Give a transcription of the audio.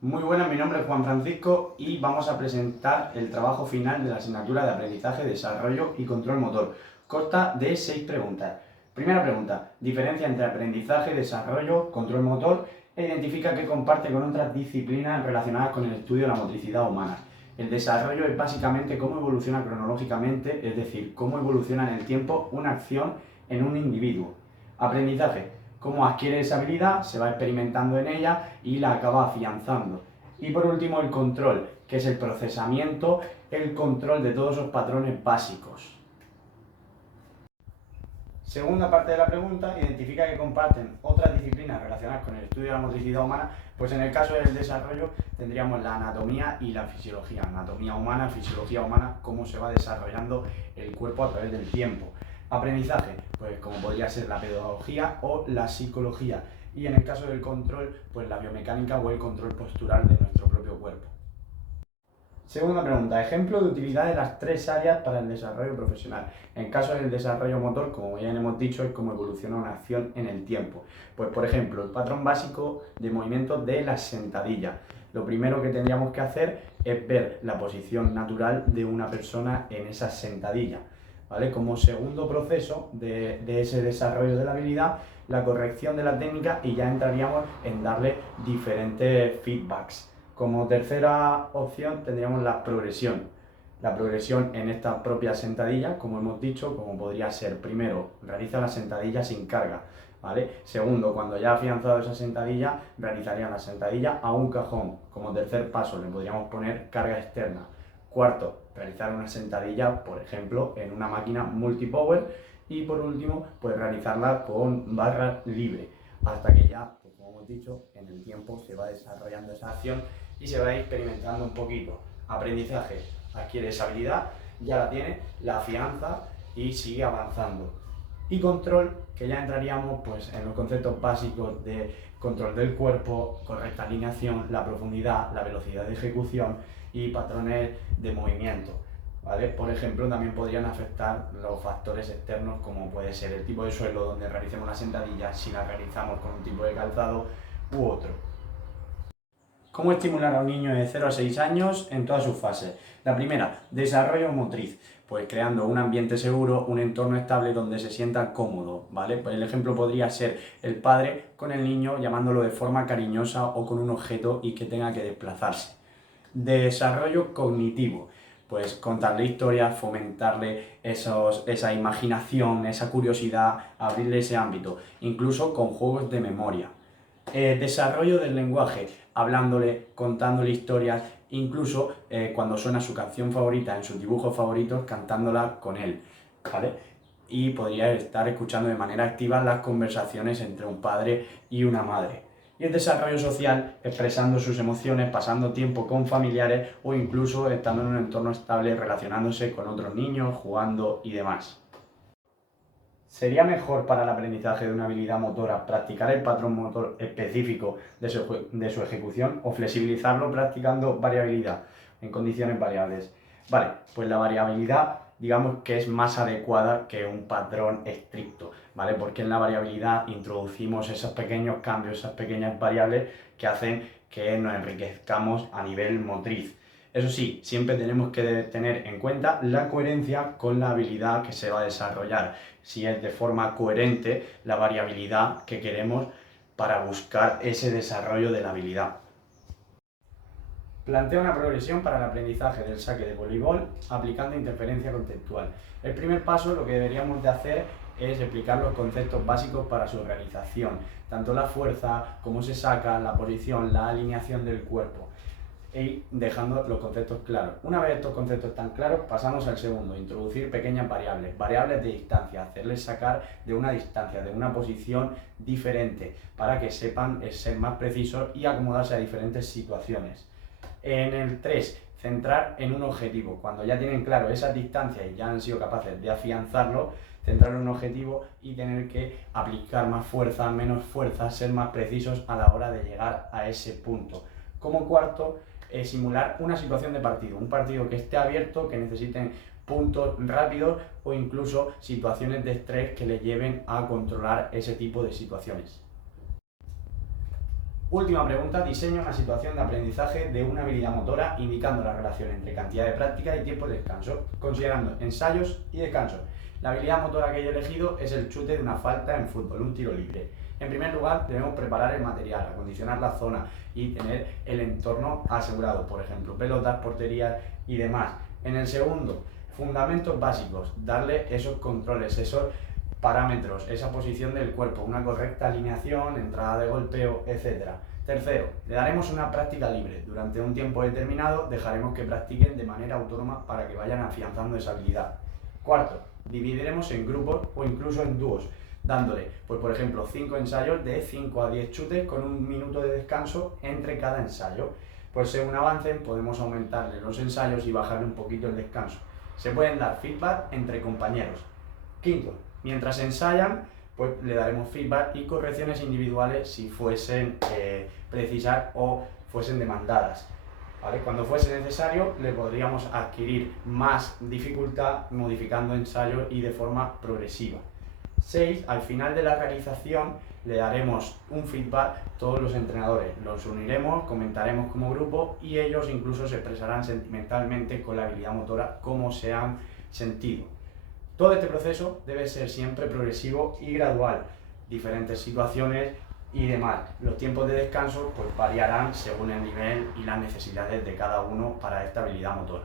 Muy buenas, mi nombre es Juan Francisco y vamos a presentar el trabajo final de la asignatura de aprendizaje, desarrollo y control motor. Consta de 6 preguntas. Primera pregunta, diferencia entre aprendizaje, desarrollo, control motor e identifica qué comparte con otras disciplinas relacionadas con el estudio de la motricidad humana. El desarrollo es básicamente cómo evoluciona cronológicamente, es decir, cómo evoluciona en el tiempo una acción en un individuo. Aprendizaje, cómo adquiere esa habilidad, se va experimentando en ella y la acaba afianzando. Y por último el control, que es el procesamiento, el control de todos esos patrones básicos. Segunda parte de la pregunta, identifica que comparten otras disciplinas relacionadas con el estudio de la motricidad humana, pues en el caso del desarrollo tendríamos la anatomía y la fisiología. Anatomía humana, fisiología humana, cómo se va desarrollando el cuerpo a través del tiempo. Aprendizaje, pues como podría ser la pedagogía o la psicología. Y en el caso del control, pues la biomecánica o el control postural de nuestro propio cuerpo. Segunda pregunta, ejemplo de utilidad de las 3 áreas para el desarrollo profesional. En caso del desarrollo motor, como ya hemos dicho, es cómo evoluciona una acción en el tiempo. Pues por ejemplo, el patrón básico de movimiento de las sentadillas. Lo primero que tendríamos que hacer es ver la posición natural de una persona en esa sentadilla. ¿Vale? Como segundo proceso de ese desarrollo de la habilidad, la corrección de la técnica y ya entraríamos en darle diferentes feedbacks. Como tercera opción tendríamos la progresión. La progresión en esta propia sentadilla, como hemos dicho, como podría ser, primero, realiza la sentadilla sin carga, ¿vale? Segundo, cuando ya ha afianzado esa sentadilla, realizaría la sentadilla a un cajón. Como tercer paso, le podríamos poner carga externa. Cuarto, realizar una sentadilla, por ejemplo, en una máquina multipower. Y por último, pues realizarla con barra libre, hasta que ya, pues como hemos dicho, en el tiempo se va desarrollando esa acción y se va experimentando un poquito. Aprendizaje, adquiere esa habilidad, ya la tiene, la afianza y sigue avanzando. Y control, que ya entraríamos pues, en los conceptos básicos de control del cuerpo, correcta alineación, la profundidad, la velocidad de ejecución y patrones de movimiento. ¿Vale? Por ejemplo, también podrían afectar los factores externos como puede ser el tipo de suelo donde realicemos la sentadilla, si la realizamos con un tipo de calzado u otro. ¿Cómo estimular a un niño de 0 a 6 años en todas sus fases? La primera, desarrollo motriz, pues creando un ambiente seguro, un entorno estable donde se sienta cómodo, ¿vale? Pues el ejemplo podría ser el padre con el niño llamándolo de forma cariñosa o con un objeto y que tenga que desplazarse. Desarrollo cognitivo, pues contarle historias, fomentarle esa imaginación, esa curiosidad, abrirle ese ámbito, incluso con juegos de memoria. Desarrollo del lenguaje, hablándole, contándole historias, incluso cuando suena su canción favorita en sus dibujos favoritos, cantándola con él, ¿vale? Y podría estar escuchando de manera activa las conversaciones entre un padre y una madre. Y el desarrollo social, expresando sus emociones, pasando tiempo con familiares o incluso estando en un entorno estable, relacionándose con otros niños, jugando y demás. ¿Sería mejor para el aprendizaje de una habilidad motora practicar el patrón motor específico de su ejecución o flexibilizarlo practicando variabilidad en condiciones variables? Vale, pues la variabilidad digamos que es más adecuada que un patrón estricto, ¿vale? Porque en la variabilidad introducimos esos pequeños cambios, esas pequeñas variables que hacen que nos enriquezcamos a nivel motriz. Eso sí, siempre tenemos que tener en cuenta la coherencia con la habilidad que se va a desarrollar, si es de forma coherente la variabilidad que queremos para buscar ese desarrollo de la habilidad. Plantea una progresión para el aprendizaje del saque de voleibol aplicando interferencia conceptual. El primer paso, lo que deberíamos de hacer es explicar los conceptos básicos para su realización, tanto la fuerza, cómo se saca, la posición, la alineación del cuerpo, y dejando los conceptos claros. Una vez estos conceptos están claros, pasamos al segundo, introducir pequeñas variables, variables de distancia, hacerles sacar de una distancia, de una posición diferente, para que sepan ser más precisos y acomodarse a diferentes situaciones. En el 3, centrar en un objetivo. Cuando ya tienen claro esas distancias y ya han sido capaces de afianzarlo, centrar en un objetivo y tener que aplicar más fuerza, menos fuerza, ser más precisos a la hora de llegar a ese punto. Como cuarto, simular una situación de partido, un partido que esté abierto, que necesiten puntos rápidos o incluso situaciones de estrés que le lleven a controlar ese tipo de situaciones. Última pregunta, diseña una situación de aprendizaje de una habilidad motora indicando la relación entre cantidad de práctica y tiempo de descanso, considerando ensayos y descanso. La habilidad motora que yo he elegido es el chute de una falta en fútbol, un tiro libre. En primer lugar, debemos preparar el material, acondicionar la zona y tener el entorno asegurado, por ejemplo, pelotas, porterías y demás. En el segundo, fundamentos básicos, darle esos controles, esos parámetros, esa posición del cuerpo, una correcta alineación, entrada de golpeo, etc. Tercero, le daremos una práctica libre. Durante un tiempo determinado dejaremos que practiquen de manera autónoma para que vayan afianzando esa habilidad. Cuarto, dividiremos en grupos o incluso en dúos, dándole, pues por ejemplo, 5 ensayos de 5 a 10 chutes con un minuto de descanso entre cada ensayo. Pues según avancen podemos aumentarle los ensayos y bajarle un poquito el descanso. Se pueden dar feedback entre compañeros. Quinto, mientras ensayan, pues le daremos feedback y correcciones individuales si fuesen precisas o fuesen demandadas. ¿Vale? Cuando fuese necesario, le podríamos adquirir más dificultad modificando ensayos y de forma progresiva. 6. Al final de la realización le daremos un feedback todos los entrenadores. Los uniremos, comentaremos como grupo y ellos incluso se expresarán sentimentalmente con la habilidad motora cómo se han sentido. Todo este proceso debe ser siempre progresivo y gradual. Diferentes situaciones y demás. Los tiempos de descanso pues variarán según el nivel y las necesidades de cada uno para esta habilidad motora.